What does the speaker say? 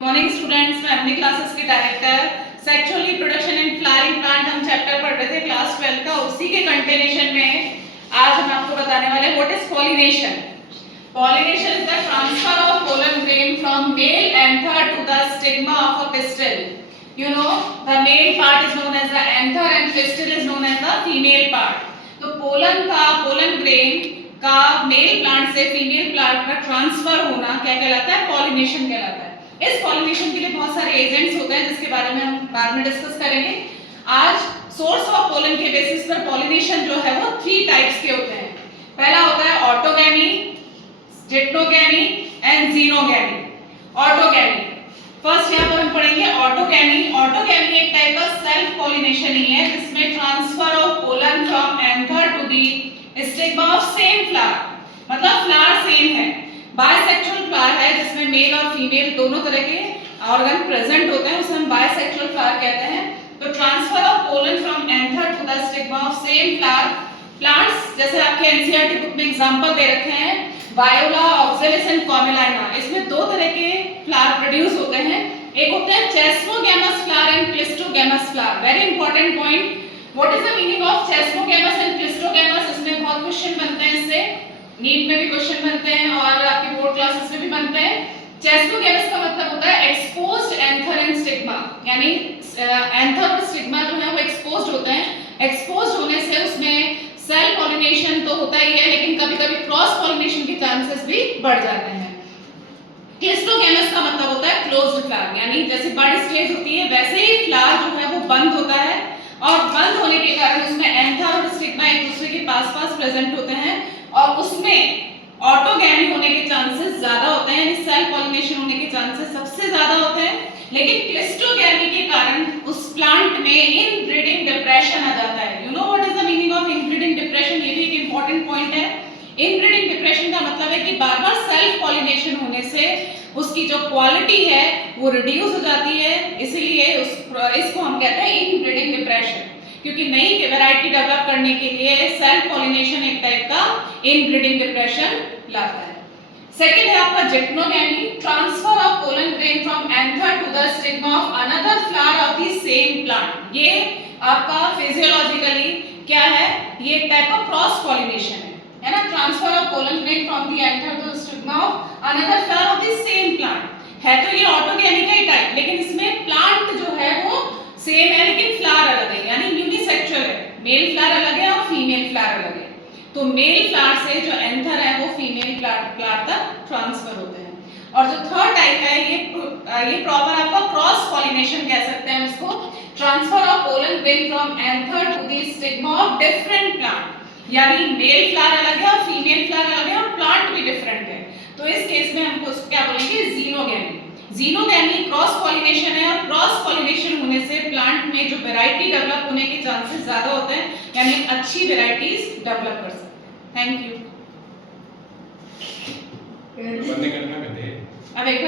Morning students, मैं अपनी classes के director sexual reproduction in flowering plant हम चैप्टर पढ़ रहे थे क्लास 12 का। उसी के कंटिन्यूएशन में आज हम आपको बताने वाले हैं what is pollination. Pollination is the transfer of pollen grain from male anther to the stigma of a pistil. You know the male part is known as the anther and pistil is known as the female part. तो pollen grain का male plant से female plant में transfer होना क्या कहलाता है? Pollination कहलाता है। इस पॉलिनेशन के लिए बहुत सारे एजेंट्स होते हैं जिसके बारे में हम बाद में डिस्कस करेंगे। आज सोर्स ऑफ पोलन के बेसिस पर पॉलिनेशन जो है वो 3 टाइप्स के होते हैं। पहला होता है autogamy, diplogamy and xenogamy. Autogamy first यहां पर हम पढ़ेंगे ऑटोगैमी। ऑटोगैमी एक टाइप का सेल्फ पॉलिनेशन ही है जिसमें transfer of pollen from anther to the stigma of same flower, मतलब फ्लावर सेम है। बायसेक्सुअल फ्लावर है जिसमें मेल और फीमेल दोनों तरह के ऑर्गन प्रेजेंट होते हैं, उसे हम बायसेक्सुअल फ्लावर कहते हैं। तो transfer of pollen from anther to the stigma of same flower plants, जैसे आपके एनसीईआरटी बुक में एग्जांपल दे रखे हैं वायोला, ऑक्सैलिस एंड कॉमेलाइना। इसमें 2 तरह के फ्लावर प्रोड्यूस होते हैं, एक होता है chasmogamous flower and cleistogamous flower. Very important point, what is the meaning of chasmogamous and cleistogamous? इसमें बहुत क्वेश्चन बनते हैं, इससे नीट में भी क्वेश्चन बनते हैं और आपके बोर्ड क्लासेस में भी बनते हैं। चेस्मोगैमस का मतलब होता है एक्सपोज्ड एंथर एंड स्टिग्मा, यानी एंथर और स्टिग्मा जो है वो एक्सपोज्ड होते हैं। एक्सपोज्ड होने से उसमें सेल पॉलिनेशन तो होता ही है, लेकिन कभी-कभी क्रॉस पॉलिनेशन के चांसेस भी बढ़ जाते हैं। क्लिस्टोगैमस का मतलब होता है क्लोज्ड फ्लावर, यानी जैसे बर्ड स्टेज होती है वैसे ही फ्लावर जो है वो बंद होता है और बंद होने के कारण उसमें एंथर और स्टिग्मा एक दूसरे के पास प्रेजेंट होते हैं और उसमें ऑटोगैमी होने के चांसेस ज्यादा होते हैं, यानी सेल पॉलिनेशन होने के चांसेस सबसे ज्यादा होते हैं। लेकिन क्लिस्टोगैमी के कारण उस प्लांट में इनब्रीडिंग डिप्रेशन आ जाता है। You know what is the meaning of inbreeding depression? ये भी एक इंपॉर्टेंट पॉइंट है। इनब्रीडिंग डिप्रेशन का मतलब है कि बार-बार सेल्फ पॉलिनेशन होने से उसकी जो क्वालिटी है वो रिड्यूस हो जाती है, इसलिए इसको हम कहते हैं इनब्रीडिंग डिप्रेशन, क्योंकि नई वैरायटी डेवलप करने के लिए सेल्फ पॉलिनेशन एक टाइप का इनब्रीडिंग डिप्रेशन लाता है। सेकंड है आपका geitonogamy, transfer of pollen grain from anther to the stigma of another flower of the same plant. ये आपका फिजियोलॉजिकली क्या है? ये टाइप ऑफ क्रॉस पॉलिनेशन है ना। Transfer of pollen grain from the anther to the stigma of another flower of the same plant. है तो ये ऑटोगैमी का ही टाइप, लेकिन इसमें प्लांट जो है वो सेम है लेकिन फ्लावर अलग है, यानी यूनिसेक्सुअल है। मेल फ्लावर अलग है और फीमेल फ्लावर अलग है। तो मेल फ्लावर से जो एंथर है वो फीमेल फ्लावर तक ट्रांसफर होते हैं। और जो थर्ड टाइप है ये प्रॉपर आपका क्रॉस पॉलिनेशन कह सकते हैं इसको। Transfer of pollen grain from anther to the stigma of different plant, यानी मेल फ्लावर अलग है और फीमेल फ्लावर अलग है और प्लांट भी डिफरेंट है। तो इस केस में हमको क्या बोलेंगे? जीनोगैमी। जीनोगैमी क्रॉस पॉलिनेशन है और क्रॉस पॉलिनेशन होने से प्लांट में जो वैरायटी डेवलप होने के चांसेस ज्यादा होते हैं, यानी अच्छी वैरायटीज डेवलप कर सकते हैं। Thank you. अब एक